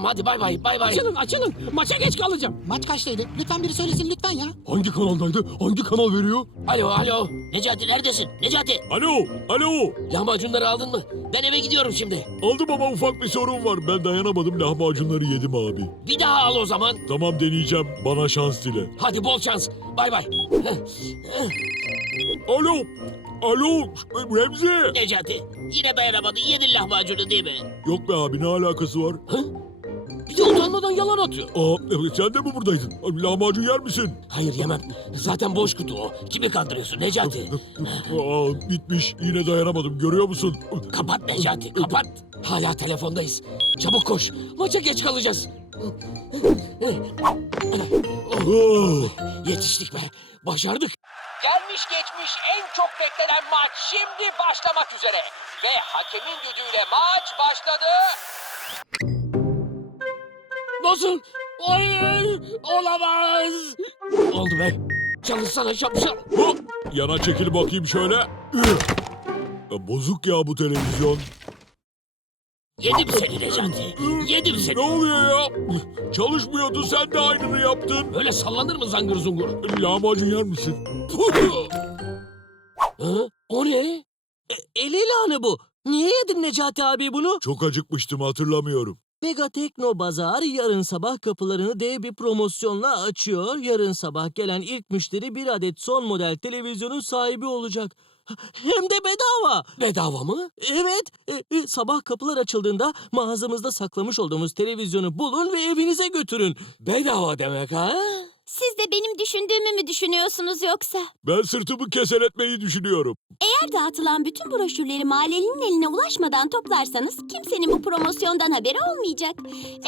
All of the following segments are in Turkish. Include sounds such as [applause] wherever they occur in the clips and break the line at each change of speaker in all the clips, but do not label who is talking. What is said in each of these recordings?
Tamam hadi bay bay bay bay.
Açılın açılın. Maça geç kalacağım.
Maç kaçtaydı? Lütfen biri söylesin lütfen ya.
Hangi kanaldaydı? Hangi kanal veriyor?
Alo alo.
Necati neredesin? Necati!
Alo, alo.
Lahmacunları aldın mı? Ben eve gidiyorum şimdi.
Aldım ama ufak bir sorun var. Ben dayanamadım lahmacunları yedim abi.
Bir daha al o zaman.
Tamam deneyeceğim. Bana şans dile.
Hadi bol şans. Bay bay.
Alo, alo. Remzi.
Necati! Yine dayanamadın yedin lahmacunu değil mi?
Yok be abi ne alakası var?
De utanmadan yalan atıyor.
Aa, sen de mi buradaydın? Lahmacun yer misin?
Hayır yemem. Zaten boş kutu o. Kimi kandırıyorsun Necati? [laughs]
Aa, bitmiş. Yine dayanamadım. Görüyor musun?
Kapat Necati kapat. Hala telefondayız. Çabuk koş. Maça geç kalacağız. Yetiştik be. Başardık. Gelmiş geçmiş en çok beklenen maç şimdi başlamak üzere. Ve hakemin düdüğüyle maç başladı. Nasıl? Hayır! Olamaz! Oldu be. Çalışsana şapşal.
Hop! Yana çekil bakayım şöyle. Bozuk ya bu televizyon.
Yedim seni Necati. Yedim
Ne
seni.
oluyor ya? Çalışmıyordu sen de aynını yaptın.
Böyle sallanır mı zangır zungur?
Lahmacun yer misin? [laughs]
Ha? O ne?
El ilanı bu. Niye yedin Necati abi bunu?
Çok acıkmıştım hatırlamıyorum.
Mega Tekno Bazar yarın sabah kapılarını dev bir promosyonla açıyor. Yarın sabah gelen ilk müşteri bir adet son model televizyonun sahibi olacak. Hem de bedava.
Bedava mı?
Evet, e, e, sabah kapılar açıldığında mağazamızda saklamış olduğumuz televizyonu bulun ve evinize götürün.
Bedava demek ha?
Siz de benim düşündüğümü mü düşünüyorsunuz yoksa?
Ben sırtımı keseletmeyi düşünüyorum.
Eğer dağıtılan bütün broşürleri mahallenin eline ulaşmadan toplarsanız kimsenin bu promosyondan haberi olmayacak.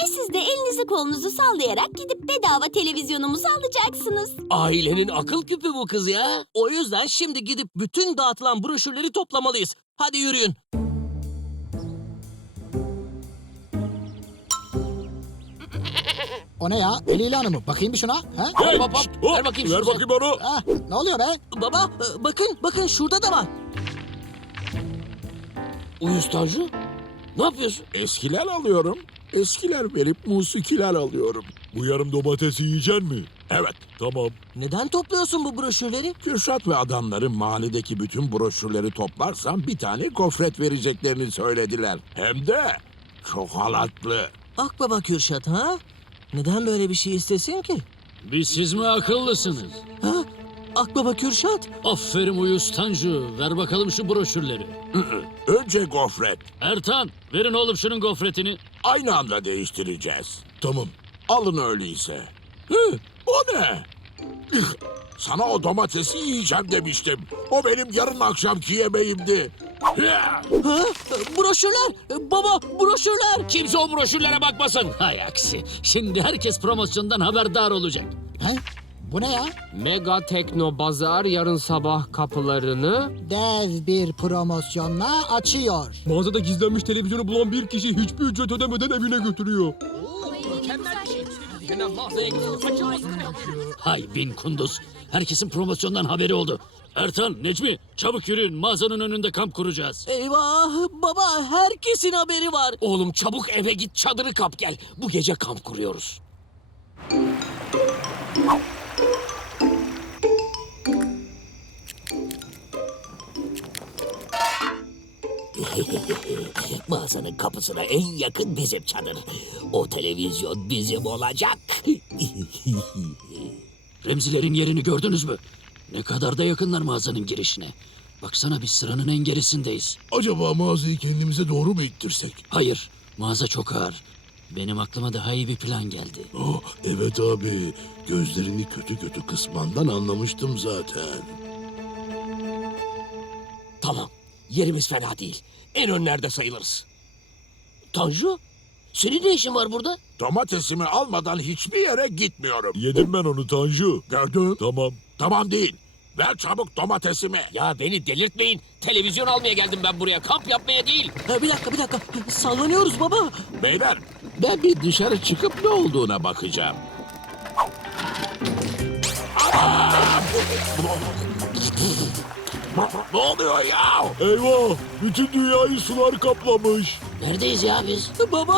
E siz de elinizi kolunuzu sallayarak gidip bedava televizyonumuzu alacaksınız.
Ailenin akıl küpü bu kız ya.
O yüzden şimdi gidip bütün dağıtılan broşürleri toplamalıyız. Hadi yürüyün.
O ne ya? El ilanı mı? Bakayım bir şuna. Ha?
Hey,
hop, hop.
şşt,
Ver bakayım
Ver bakayım onu.
Ah, ne oluyor be?
Baba, e, bakın, bakın şurada da var.
Uyuz Tanju. Ne yapıyorsun?
Eskiler alıyorum. Eskiler verip musikiler alıyorum.
Bu yarım domatesi yiyecek mi?
Evet,
Tamam.
Neden topluyorsun bu broşürleri?
Kürşat ve adamları mahalledeki bütün broşürleri toplarsam bir tane gofret vereceklerini söylediler. Hem de çok halatlı.
Akbaba Kürşat ha? Neden böyle bir şey istesin ki?
Bir siz mi akıllısınız?
Ha? Akbaba Kürşat?
Aferin Uyuz Tanju. Ver bakalım şu broşürleri. [laughs]
Önce gofret.
Ertan, verin oğlum şunun gofretini.
Aynı anda değiştireceğiz.
Tamam.
Alın öyleyse. Hı, o ne? Sana o domatesi yiyeceğim demiştim. O benim yarın akşamki yemeğimdi.
Ha? Broşürler! Baba, broşürler!
Kimse o broşürlere bakmasın.
Hay aksi. Şimdi herkes promosyondan haberdar olacak.
Ha? Bu ne ya?
Mega Tekno Bazar yarın sabah kapılarını
Dev bir promosyonla açıyor.
Mağazada gizlenmiş televizyonu bulan bir kişi hiçbir ücret ödemeden evine götürüyor.
Hay bin kunduz. Herkesin promosyondan haberi oldu. Ertan, Necmi, çabuk yürüyün. Mağazanın önünde kamp kuracağız.
Eyvah! Baba, herkesin haberi var.
Oğlum çabuk eve git çadırı kap gel. Bu gece kamp kuruyoruz. [laughs]
Mağazanın kapısına en yakın bizim çadır. O televizyon bizim olacak. [laughs]
Remzilerin yerini gördünüz mü? Ne kadar da yakınlar mağazanın girişine. Baksana biz sıranın en gerisindeyiz.
Acaba mağazayı kendimize doğru mu ittirsek?
Hayır, mağaza çok ağır. Benim aklıma daha iyi bir plan geldi.
Oh, evet abi. Gözlerini kötü kötü kısmandan anlamıştım zaten.
Tamam. Yerimiz fena değil. En önlerde sayılırız. Tanju, senin ne işin var burada?
Domatesimi almadan hiçbir yere gitmiyorum.
Yedim ben onu Tanju.
Gördün?
Tamam.
Tamam değil. Ver çabuk domatesimi.
Ya beni delirtmeyin. Televizyon almaya geldim ben buraya. Kamp yapmaya değil.
Ha, bir dakika, bir dakika. Sallanıyoruz baba.
Beyler, ben bir dışarı çıkıp ne olduğuna bakacağım. Ne oluyor ya?
Eyvah! Bütün dünyayı sular kaplamış.
Neredeyiz ya biz?
Baba,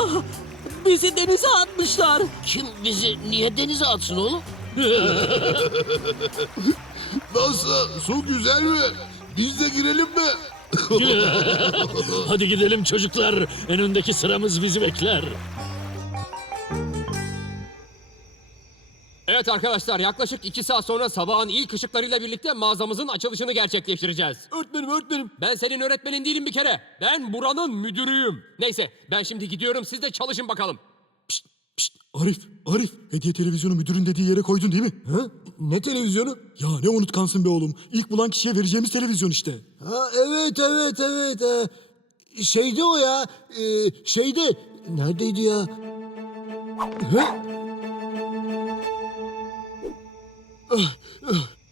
Bizi denize atmışlar.
Kim bizi niye denize atsın oğlum? [laughs]
Nasıl? Su güzel mi? Biz de girelim mi? [laughs]
Hadi gidelim çocuklar. En öndeki sıramız bizi bekler.
Evet arkadaşlar yaklaşık iki saat sonra sabahın ilk ışıklarıyla birlikte mağazamızın açılışını gerçekleştireceğiz.
Öğretmenim öğretmenim.
Ben senin öğretmenin değilim bir kere. Ben buranın müdürüyüm. Neyse ben şimdi gidiyorum siz de çalışın bakalım.
Arif, Arif. Hediye televizyonu müdürün dediği yere koydun değil mi? Ha? Ne televizyonu? Ya ne unutkansın be oğlum. İlk bulan kişiye vereceğimiz televizyon işte.
Ha, evet evet evet. Ee, şeyde o ya. e, şeyde. Neredeydi ya? Ha?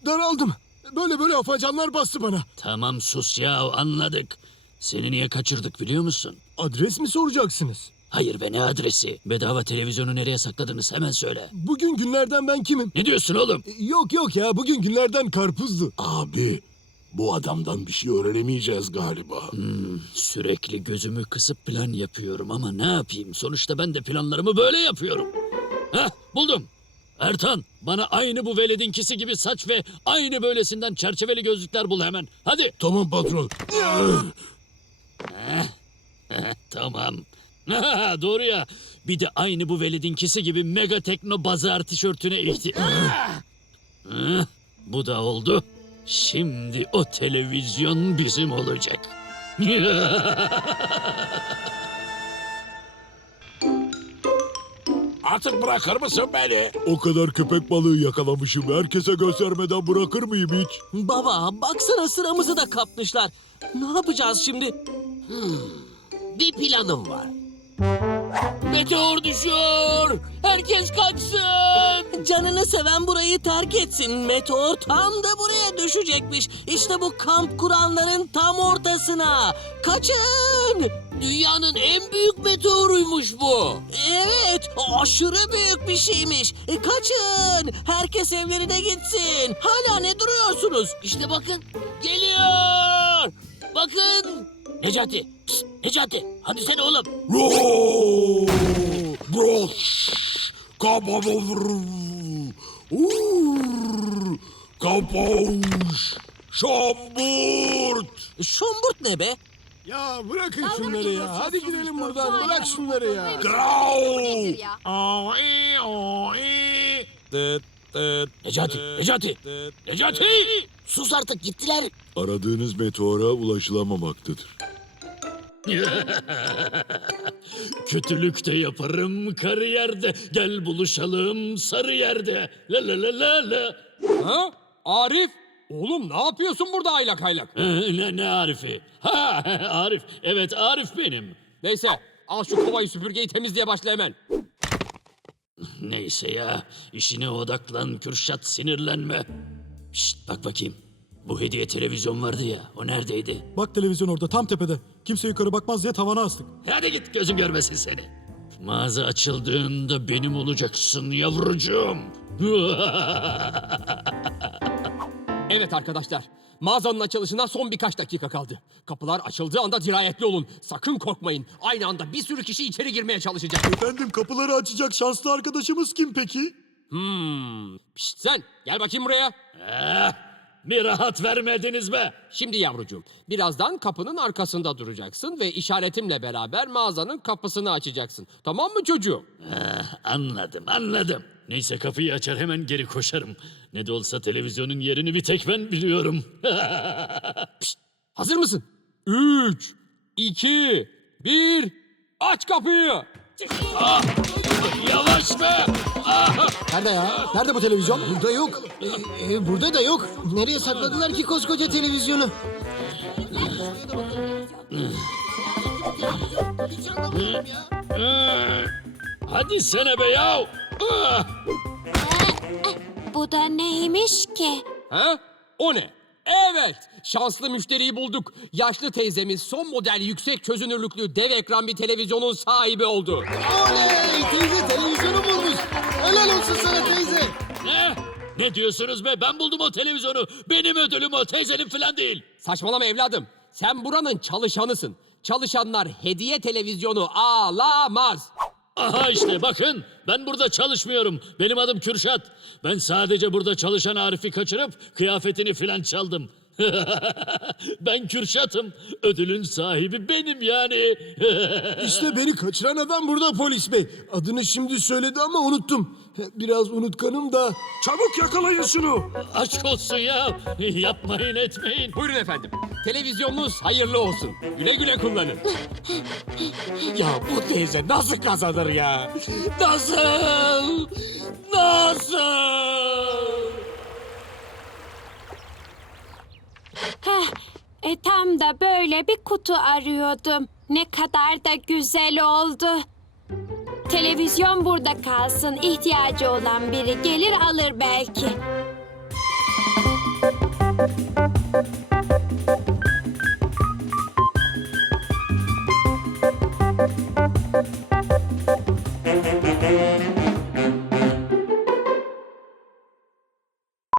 Daraldım. Böyle böyle afacanlar bastı bana.
Tamam sus ya anladık. Seni niye kaçırdık biliyor musun?
Adres mi soracaksınız?
Hayır be ne adresi? Bedava televizyonu nereye sakladınız hemen söyle.
Bugün günlerden ben kimim?
Ne diyorsun oğlum?
Yok yok ya bugün günlerden karpuzdu.
Abi bu adamdan bir şey öğrenemeyeceğiz galiba.
Sürekli gözümü kısıp plan yapıyorum ama ne yapayım? Sonuçta ben de planlarımı böyle yapıyorum. Heh buldum. Ertan bana aynı bu veledinkisi gibi saç ve aynı böylesinden çerçeveli gözlükler bul hemen. Hadi.
Tamam patron.
Tamam. [laughs] Doğru ya. Bir de aynı bu veledinkisi gibi mega tekno bazar tişörtüne ihti... Hı, bu da oldu. Şimdi o televizyon bizim olacak. [laughs]
Artık bırakır mısın beni?
O kadar köpek balığı yakalamışım. Herkese göstermeden bırakır mıyım hiç?
Baba baksana sıramızı da kapmışlar. Ne yapacağız şimdi?
Bir planım var. Meteor düşüyor. Herkes kaçsın.
Canını seven burayı terk etsin. Meteor tam da buraya düşecekmiş. İşte bu kamp kuranların tam ortasına. Kaçın!
Dünyanın en büyük meteoruymuş bu.
Evet, aşırı büyük bir şeymiş. E, kaçın! Herkes evlerine gitsin. Hala ne duruyorsunuz?
İşte bakın geliyor. Bakın. Necati. pst, Necati. Hadi sen oğlum.
Bro! Bro! Kababur! Uur! Kapoş! Şamburt!
Şomburt ne be?
Ya bırakın şunları ya. Hadi gidelim buradan. Bırak şunları ya. Ai. Tıt, tıt,
Necati. Necati. Necati. Sus artık gittiler.
Aradığınız meteora ulaşılamamaktadır. [laughs]
Kötülük de yaparım kariyerde. Gel buluşalım sarı yerde. La la la la la.
Ha? Arif! Oğlum ne yapıyorsun burada aylak aylak? [laughs]
Ne, ne Arif'i? Ha [laughs] Arif. Evet Arif benim.
Neyse al şu kovayı süpürgeyi temizliğe başla hemen.
Neyse ya. işine odaklan Kürşat sinirlenme. Şşt bak bakayım. Bu hediye televizyon vardı ya. O neredeydi?
Bak televizyon orada tam tepede. Kimse yukarı bakmaz diye tavana astık.
Hadi git gözüm görmesin seni. Mağaza açıldığında benim olacaksın yavrucuğum. [laughs]
Evet arkadaşlar mağazanın açılışına son birkaç dakika kaldı. Kapılar açıldığı anda dirayetli olun. Sakın korkmayın. Aynı anda bir sürü kişi içeri girmeye çalışacak.
Efendim kapıları açacak şanslı arkadaşımız kim peki?
Hmm. Pişt sen gel bakayım buraya.
Eh, bir rahat vermediniz be.
Şimdi yavrucuğum birazdan kapının arkasında duracaksın ve işaretimle beraber mağazanın kapısını açacaksın. Tamam mı çocuğum?
Eh, anladım anladım. Neyse kapıyı açar hemen geri koşarım. Ne de olsa televizyonun yerini bir tek ben biliyorum. [laughs]
Hazır mısın? Üç, iki, bir, aç kapıyı.
Yavaş be.
Nerede ya? Nerede bu televizyon?
Burada yok. Ee, e, burada da yok. Nereye sakladılar ki koskoca televizyonu?
Hadi sene be yav.
Bu da neymiş ki?
Ha? O ne? Evet, şanslı müşteriyi bulduk. Yaşlı teyzemiz son model yüksek çözünürlüklü dev ekran bir televizyonun sahibi oldu.
Oley! Teyze televizyonu. Helal olsun sana teyze.
Ne? Ne diyorsunuz be? Ben buldum o televizyonu. Benim ödülüm o teyzenin falan değil.
Saçmalama evladım. Sen buranın çalışanısın. Çalışanlar hediye televizyonu alamaz.
Aha işte bakın ben burada çalışmıyorum. Benim adım Kürşat. Ben sadece burada çalışan Arif'i kaçırıp kıyafetini filan çaldım. [laughs] ben Kürşat'ım. Ödülün sahibi benim yani. [laughs]
İşte beni kaçıran adam burada polis bey. Adını şimdi söyledi ama unuttum. Biraz unutkanım da.
Çabuk yakalayın şunu.
Aşk olsun ya. Yapmayın etmeyin.
Buyurun efendim. Televizyonunuz hayırlı olsun. Güle güle kullanın. [laughs]
Ya bu teyze nasıl kazanır ya? Nasıl? Nasıl?
Heh, e, tam da böyle bir kutu arıyordum. Ne kadar da güzel oldu. Televizyon burada kalsın. İhtiyacı olan biri gelir alır belki.